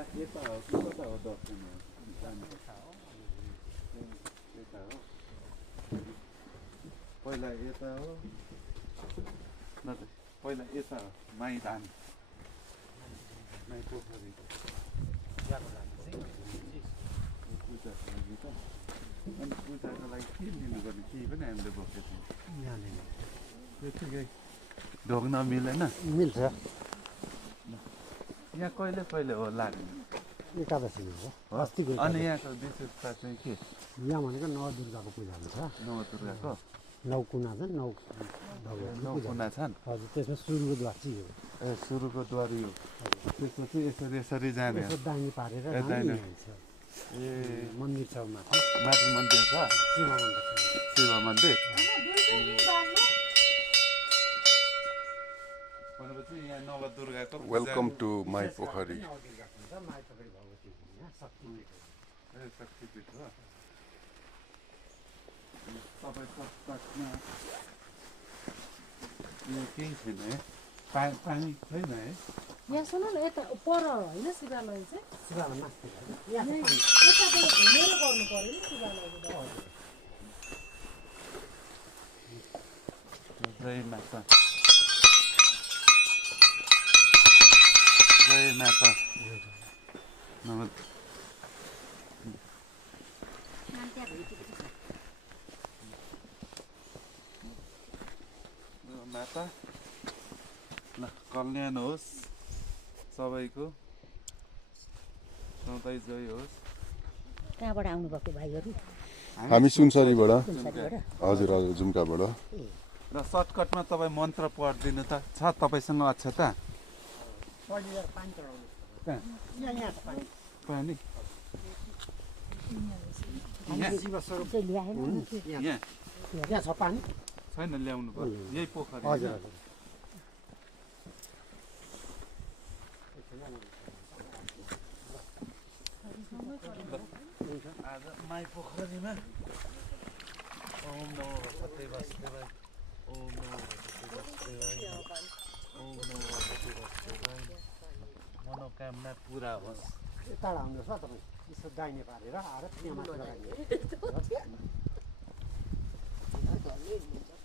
पहिला यता हो कि कता हो दर्शन यता हो पहिला यता हो न त पहिला यता हो माइधान माइ पोखरी पूजाको लागि त अनि पूजाको लागि के लिनुपर्ने केही पनि हामीले बोकेको थियौँ त्यतिकै ढोग्न मिलेन मिल्छ यहाँ कहिले कहिले हो लाग्ने एकादशी हो अस्तिको अनि यहाँको विशेषता चाहिँ के यहाँ भनेको नवदुर्गाको पूजा हुन्छ नवदुर्गाको नौकुना छन् नौकुना छन् हजुर त्यसमा सुरुको द्वार चाहिँ हो ए सुरुको द्वार यो त्यसको चाहिँ यसरी यसरी जाने यसो दाहिने पारेर ए दाहिने ए मन्दिर छ माथि माथि मन्दिर छ शिव मन्दिर छ शिव मन्दिर भनेपछि यहाँ नवदुर्गाको वेलकम टु माई पोखरी ए शक्तिपीठ हो तपाईँको तटमा यो केही छैन है पानी छैन है यहाँ सुन न यता पर होइन शिवालय चाहिँ शिवालय माथि यताबाट घुमेर गर्नु पर्यो नि शिवालयको जय माता जय माता माता ल कल्याण होस् सबैको सधैँ जय होस् कहाँबाट आउनुभएको भाइहरू हामी सुनसरीबाट हजुर हजुर जुम्काबाट र सर्टकटमा तपाईँ मन्त्र पढिदिनु त छ तपाईँसँग अक्षता पानी यहाँ छ पानी छैन ल्याउनु पर्यो यही पोखरी हजुर आज माई पोखरीमा ओम नमो भगवते वासुदेवाय ओम नमो भगवते वासुदेवाय ओम नमो भगवते वासुदेवाय मनोकामना पुरा होस् यता आउनुहोस् ल तपाईँ यसो दाहिने पारेर आएर त्यहाँ माथि लगाइदिनु